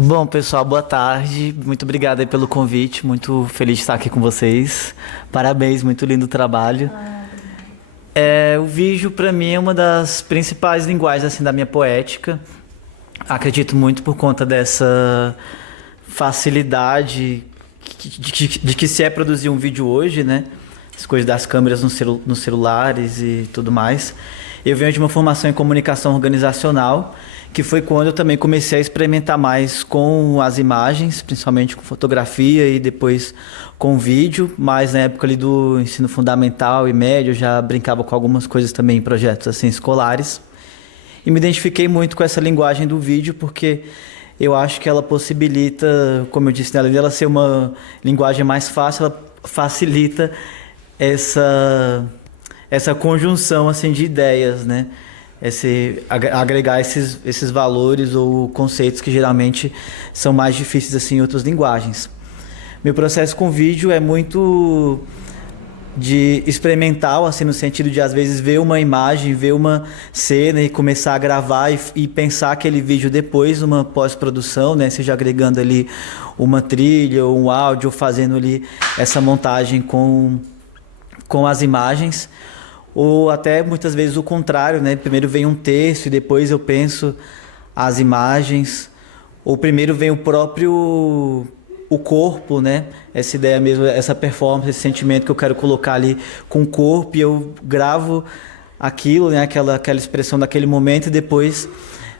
Bom, pessoal, boa tarde. Muito obrigado aí pelo convite. Muito feliz de estar aqui com vocês. Parabéns, muito lindo o trabalho. O vídeo, para mim, é uma das principais linguagens assim, da minha poética. Acredito muito por conta dessa facilidade de que se é produzir um vídeo hoje, né? As coisas das câmeras nos celulares e tudo mais. Eu venho de uma formação em comunicação organizacional, que foi quando eu também comecei a experimentar mais com as imagens, principalmente com fotografia e depois com vídeo, mas na época ali do ensino fundamental e médio eu já brincava com algumas coisas também em projetos assim escolares. E me identifiquei muito com essa linguagem do vídeo porque eu acho que ela possibilita, como eu disse nela, ela ser uma linguagem mais fácil, ela facilita essa conjunção assim de ideias, né? Agregar esses valores ou conceitos que geralmente são mais difíceis assim em outras linguagens. Meu processo com vídeo é muito de experimental, assim, no sentido de às vezes ver uma imagem, ver uma cena e começar a gravar e pensar aquele vídeo depois numa pós-produção, né? Seja agregando ali uma trilha ou um áudio, ou fazendo ali essa montagem com as imagens. Ou até muitas vezes o contrário, né? Primeiro vem um texto e depois eu penso as imagens. Ou primeiro vem o corpo, né? Essa ideia mesmo, essa performance, esse sentimento que eu quero colocar ali com o corpo e eu gravo aquilo, né? Aquela expressão daquele momento e depois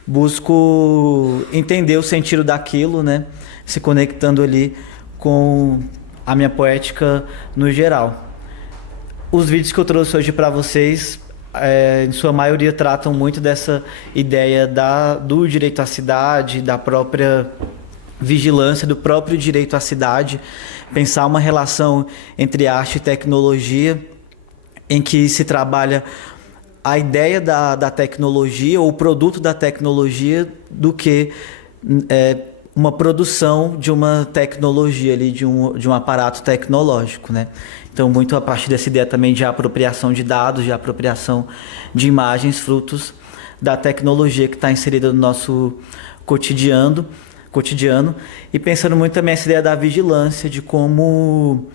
busco entender o sentido daquilo, né? Se conectando ali com a minha poética no geral. Os vídeos que eu trouxe hoje para vocês, em sua maioria, tratam muito dessa ideia do direito à cidade, da própria vigilância, do próprio direito à cidade, pensar uma relação entre arte e tecnologia, em que se trabalha a ideia da tecnologia, ou o produto da tecnologia, do que uma produção de uma tecnologia ali, de um aparato tecnológico, né? Então, muito a partir dessa ideia também de apropriação de dados, de apropriação de imagens, frutos da tecnologia que está inserida no nosso cotidiano, e pensando muito também essa ideia da vigilância, de como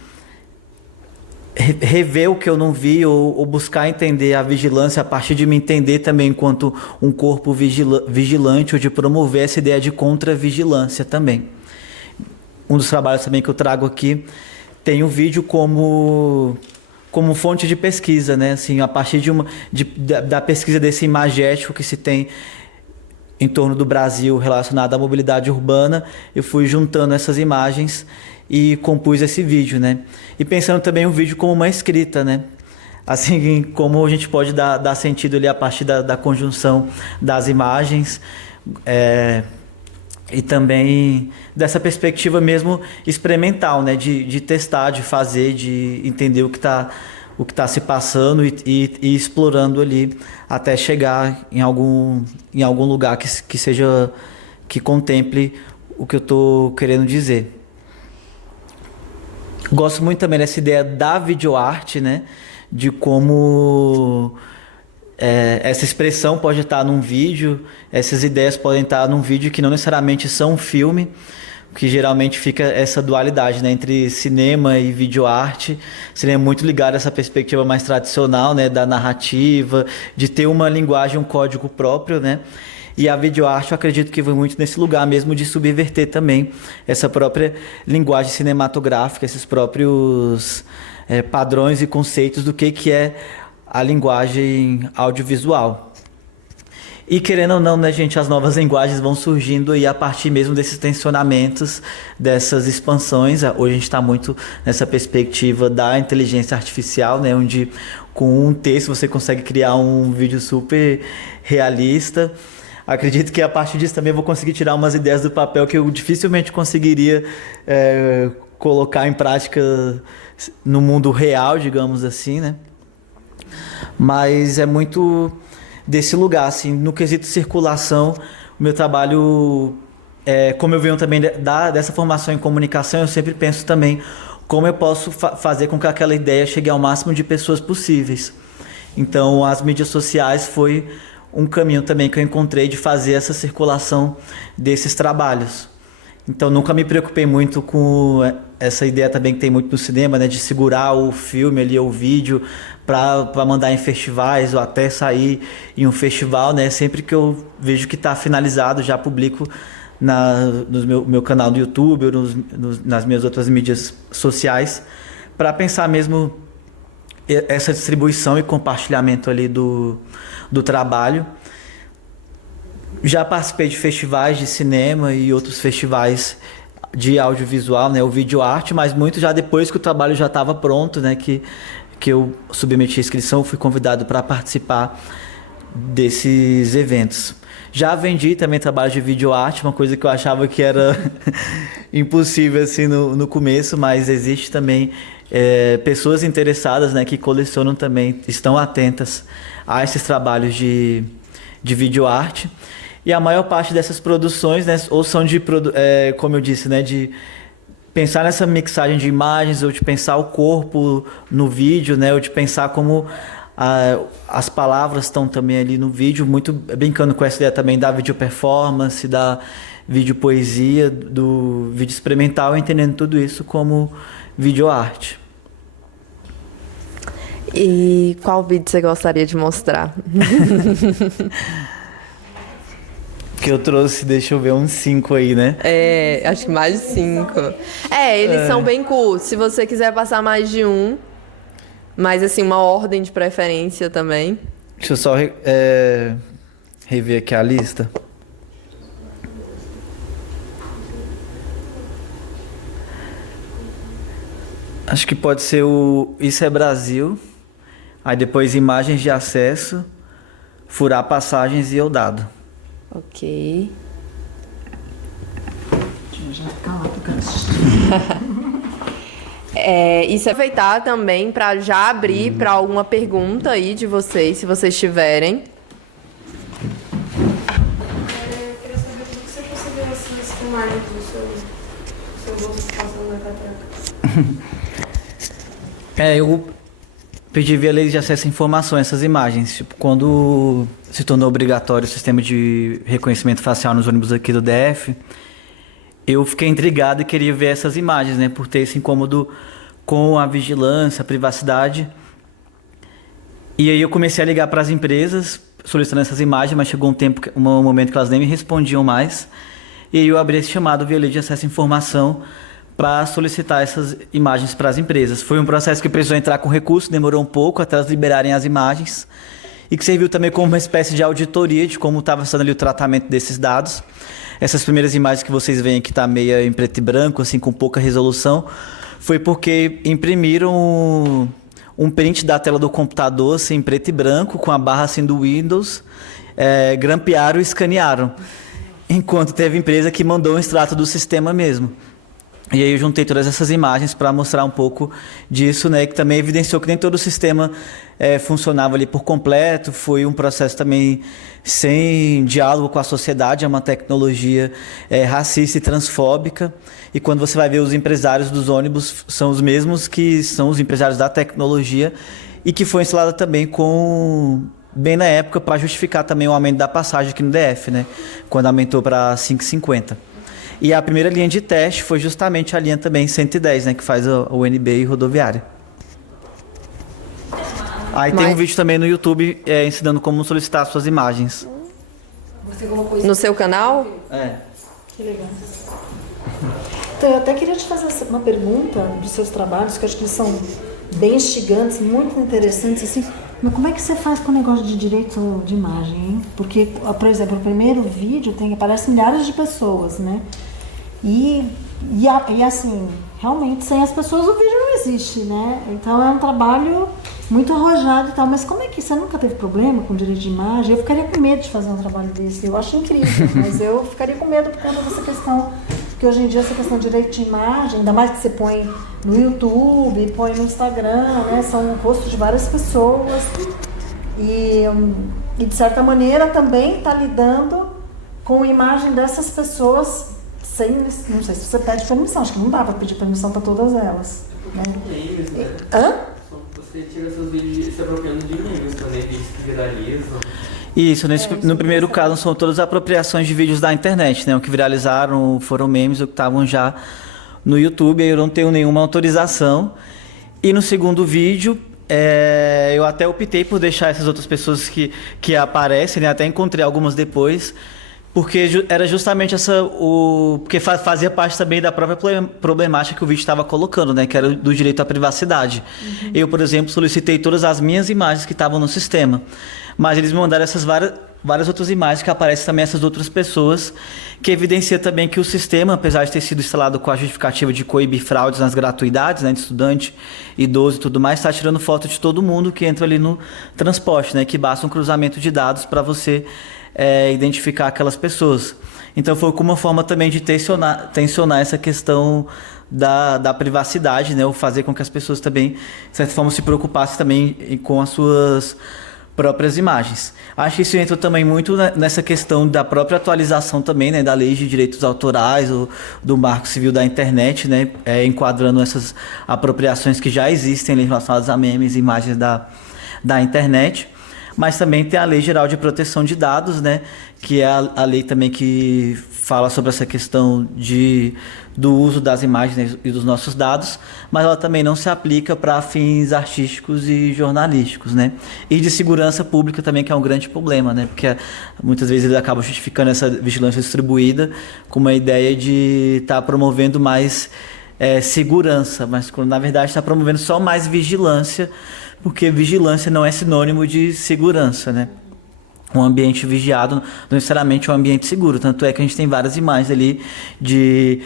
rever o que eu não vi ou buscar entender a vigilância a partir de me entender também enquanto um corpo vigilante, ou de promover essa ideia de contra-vigilância também. Um dos trabalhos também que eu trago aqui tem o vídeo como fonte de pesquisa, né? Assim, a partir da pesquisa desse imagético que se tem em torno do Brasil relacionado à mobilidade urbana, eu fui juntando essas imagens e compus esse vídeo, né? E pensando também o vídeo como uma escrita, né? Assim, como a gente pode dar sentido ali a partir da conjunção das imagens, e também dessa perspectiva mesmo experimental, né? De testar, de fazer, de entender o que tá se passando e explorando ali até chegar em algum lugar que contemple o que eu estou querendo dizer. Gosto muito também dessa ideia da videoarte, né? De como essa expressão pode estar num vídeo, essas ideias podem estar num vídeo que não necessariamente são um filme, que geralmente fica essa dualidade, né, entre cinema e videoarte. Seria muito ligado a essa perspectiva mais tradicional, né, da narrativa, de ter uma linguagem, um código próprio, né? E a videoarte, eu acredito que vai muito nesse lugar mesmo de subverter também essa própria linguagem cinematográfica, esses próprios padrões e conceitos do que é a linguagem audiovisual. E querendo ou não, né, gente, as novas linguagens vão surgindo aí a partir mesmo desses tensionamentos, dessas expansões. Hoje a gente está muito nessa perspectiva da inteligência artificial, né, onde com um texto você consegue criar um vídeo super realista. Acredito que a partir disso também eu vou conseguir tirar umas ideias do papel que eu dificilmente conseguiria colocar em prática no mundo real, digamos assim, né? Mas é muito desse lugar, assim, no quesito circulação, o meu trabalho, como eu venho também dessa formação em comunicação, eu sempre penso também como eu posso fazer com que aquela ideia chegue ao máximo de pessoas possíveis. Então, as mídias sociais foi um caminho também que eu encontrei de fazer essa circulação desses trabalhos. Então nunca me preocupei muito com essa ideia também que tem muito no cinema, né, de segurar o filme ali, o vídeo, para mandar em festivais ou até sair em um festival, né? Sempre que eu vejo que está finalizado, já publico no meu canal do YouTube ou nas minhas outras mídias sociais, para pensar mesmo essa distribuição e compartilhamento ali do trabalho. Já participei de festivais de cinema e outros festivais de audiovisual, né, o videoarte, mas muito já depois que o trabalho já estava pronto, né, que eu submeti a inscrição, fui convidado para participar desses eventos. Já vendi também trabalho de videoarte, uma coisa que eu achava que era impossível assim no começo, mas existe também pessoas interessadas, né, que colecionam também, estão atentas a esses trabalhos de videoarte. E a maior parte dessas produções, né, ou são como eu disse, né, de pensar nessa mixagem de imagens, ou de pensar o corpo no vídeo, né, ou de pensar como as palavras estão também ali no vídeo, muito brincando com essa ideia também da vídeo performance, da vídeo poesia, do vídeo experimental, entendendo tudo isso como videoarte. E qual vídeo você gostaria de mostrar? Que eu trouxe, deixa eu ver, uns 5 aí, né? Acho que mais de 5. Eles são bem curtos. Se você quiser passar mais de um, mas assim, uma ordem de preferência também. Deixa eu só rever aqui a lista. Acho que pode ser o Isso é Brasil. Aí depois Imagens de Acesso, Furar Passagens e Eldado. Ok. Deixa eu já ficar lá pro canto. Isso é aproveitar também para já abrir para alguma pergunta aí de vocês, se vocês tiverem. Eu queria saber como você conseguiu essas filmagens do seu rosto passando na catraca. Eu pedi via lei de acesso à informação essas imagens. Tipo, quando se tornou obrigatório o sistema de reconhecimento facial nos ônibus aqui do DF, eu fiquei intrigado e queria ver essas imagens, né? Por ter esse incômodo com a vigilância, a privacidade. E aí eu comecei a ligar para as empresas solicitando essas imagens, mas chegou um momento que elas nem me respondiam mais. E aí eu abri esse chamado via lei de acesso à informação para solicitar essas imagens para as empresas. Foi um processo que precisou entrar com recurso, demorou um pouco até elas liberarem as imagens, e que serviu também como uma espécie de auditoria de como estava sendo ali o tratamento desses dados. Essas primeiras imagens que vocês veem aqui tá meio em preto e branco, assim, com pouca resolução, foi porque imprimiram um print da tela do computador, assim, em preto e branco, com a barra assim do Windows, grampearam e escanearam. Enquanto teve empresa que mandou um extrato do sistema mesmo. E aí eu juntei todas essas imagens para mostrar um pouco disso, né? Que também evidenciou que nem todo o sistema funcionava ali por completo. Foi um processo também sem diálogo com a sociedade, é uma tecnologia racista e transfóbica. E quando você vai ver os empresários dos ônibus, são os mesmos que são os empresários da tecnologia, e que foi instalada também bem na época para justificar também o aumento da passagem aqui no DF, né? Quando aumentou para 5,50. E a primeira linha de teste foi justamente a linha também 110, né, que faz o NB e rodoviária. Aí tem um vídeo também no YouTube ensinando como solicitar suas imagens. Você colocou isso No seu canal? Que legal. Então, eu até queria te fazer uma pergunta dos seus trabalhos, que eu acho que eles são bem instigantes, muito interessantes, assim. Mas como é que você faz com o negócio de direito de imagem, hein? Porque, por exemplo, o primeiro vídeo aparece milhares de pessoas, né? E assim, realmente, sem as pessoas o vídeo não existe, né? Então é um trabalho muito arrojado e tal. Mas como é que você nunca teve problema com direito de imagem? Eu ficaria com medo de fazer um trabalho desse. Eu acho incrível, mas eu ficaria com medo por conta dessa questão. Porque hoje em dia essa questão de direito de imagem, ainda mais que você põe no YouTube, põe no Instagram, né? São rostos de várias pessoas. E de certa maneira também está lidando com a imagem dessas pessoas sem, não sei se você pede permissão, acho que não dá para pedir permissão para todas elas. Né? Memes, né? Hã? Você tira seus vídeos se apropriando de memes também, vídeos que viralizam. Isso, no primeiro caso são todas apropriações de vídeos da internet, né? O que viralizaram foram memes ou que estavam já no YouTube, aí eu não tenho nenhuma autorização. E no segundo vídeo, eu até optei por deixar essas outras pessoas que aparecem, né? Até encontrei algumas depois, porque era justamente porque fazia parte também da própria problemática que o vídeo estava colocando, né? Que era do direito à privacidade. Eu, por exemplo, solicitei todas as minhas imagens que estavam no sistema, mas eles me mandaram essas várias outras imagens que aparecem também essas outras pessoas, que evidencia também que o sistema, apesar de ter sido instalado com a justificativa de coibir fraudes nas gratuidades, né, de estudante, idoso e tudo mais, está tirando foto de todo mundo que entra ali no transporte, né, que basta um cruzamento de dados para você identificar aquelas pessoas. Então foi como uma forma também de tensionar essa questão da privacidade, né, ou fazer com que as pessoas também, de certa forma, se preocupassem também com as suas próprias imagens. Acho que isso entra também muito nessa questão da própria atualização também, né, da lei de direitos autorais, ou do marco civil da internet, né, enquadrando essas apropriações que já existem relacionadas a memes e imagens da internet. Mas também tem a Lei Geral de Proteção de Dados, né, que é a lei também que fala sobre essa questão do uso das imagens, né, e dos nossos dados, mas ela também não se aplica para fins artísticos e jornalísticos, né? E de segurança pública também, que é um grande problema, né? Porque muitas vezes eles acabam justificando essa vigilância distribuída com uma ideia de estar promovendo mais segurança, mas quando na verdade está promovendo só mais vigilância, porque vigilância não é sinônimo de segurança, né? Um ambiente vigiado não necessariamente é um ambiente seguro. Tanto é que a gente tem várias imagens ali de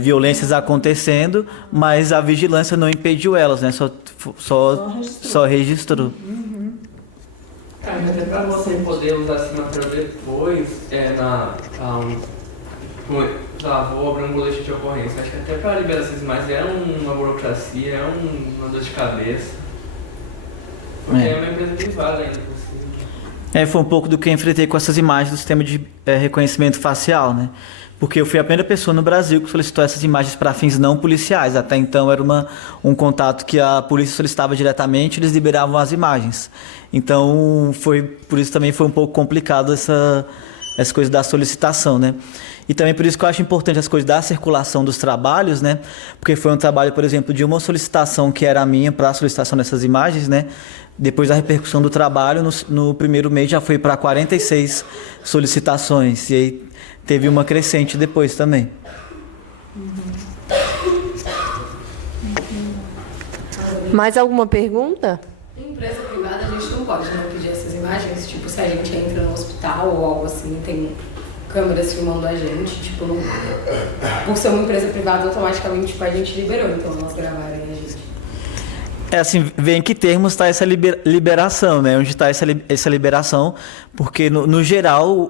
violências acontecendo, mas a vigilância não impediu elas, né? Só registrou. Mas até para você poder usar esse material depois, vou abrir um boletim de ocorrência. Acho que até para liberar essas imagens é uma burocracia, é uma dor de cabeça. Porque é uma empresa privada ainda. Foi um pouco do que eu enfrentei com essas imagens do sistema de reconhecimento facial, né? Porque eu fui a primeira pessoa no Brasil que solicitou essas imagens para fins não policiais. Até então era um contato que a polícia solicitava diretamente, eles liberavam as imagens. Então, por isso também foi um pouco complicado essa coisa da solicitação, né? E também por isso que eu acho importante as coisas da circulação dos trabalhos, né? Porque foi um trabalho, por exemplo, de uma solicitação que era minha para a solicitação dessas imagens, né? Depois da repercussão do trabalho, no primeiro mês já foi para 46 solicitações. E aí teve uma crescente depois também. Mais alguma pergunta? Em empresa privada a gente não pode, né, pedir essas imagens. Tipo, se a gente entra no hospital ou algo assim, tem câmeras filmando a gente. Tipo, por ser uma empresa privada, automaticamente tipo, a gente liberou, então elas gravarem a gente. Assim, vê em que termos está essa liberação, né? Onde está essa liberação, porque no geral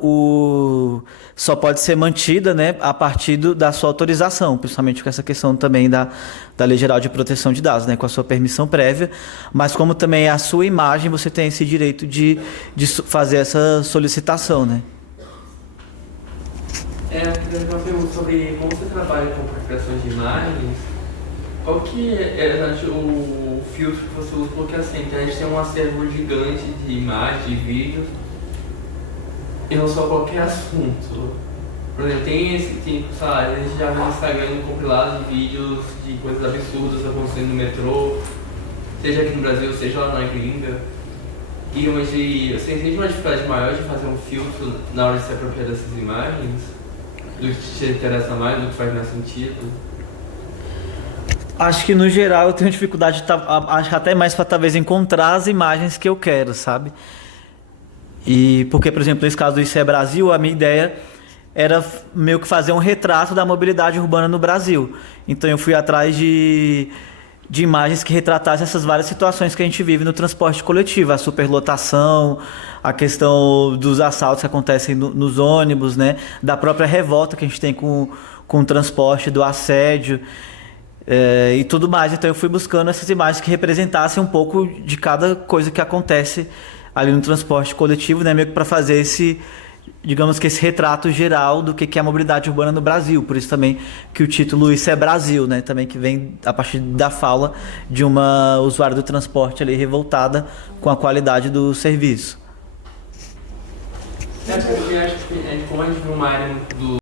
só pode ser mantida, né, a partir da sua autorização, principalmente com essa questão também da Lei Geral de Proteção de Dados, né, com a sua permissão prévia, mas como também é a sua imagem, você tem esse direito de fazer essa solicitação, né? Uma pergunta sobre como você trabalha com configurações de imagens. Qual que é exatamente o filtro que você usa? Porque assim, a internet tem um acervo gigante de imagens, de vídeos, e não só qualquer assunto. Por exemplo, a gente já viu no Instagram compilados de vídeos de coisas absurdas acontecendo no metrô, seja aqui no Brasil, seja lá na gringa. E você sente uma dificuldade maior de fazer um filtro na hora de se apropriar dessas imagens? Do que te interessa mais, do que faz mais sentido? Acho que no geral eu tenho dificuldade, acho até mais para talvez encontrar as imagens que eu quero, sabe? E porque, por exemplo, nesse caso do Isso é Brasil, a minha ideia era meio que fazer um retrato da mobilidade urbana no Brasil. Então eu fui atrás de imagens que retratassem essas várias situações que a gente vive no transporte coletivo, a superlotação, a questão dos assaltos que acontecem nos ônibus, né? Da própria revolta que a gente tem com o transporte, do assédio. E tudo mais. Então eu fui buscando essas imagens que representassem um pouco de cada coisa que acontece ali no transporte coletivo, né? Meio que para fazer esse retrato geral do que é a mobilidade urbana no Brasil. Por isso também que o título Isso é Brasil, né? Também que vem a partir da fala de uma usuária do transporte ali revoltada com a qualidade do serviço. porque acho que como a gente viu uma área do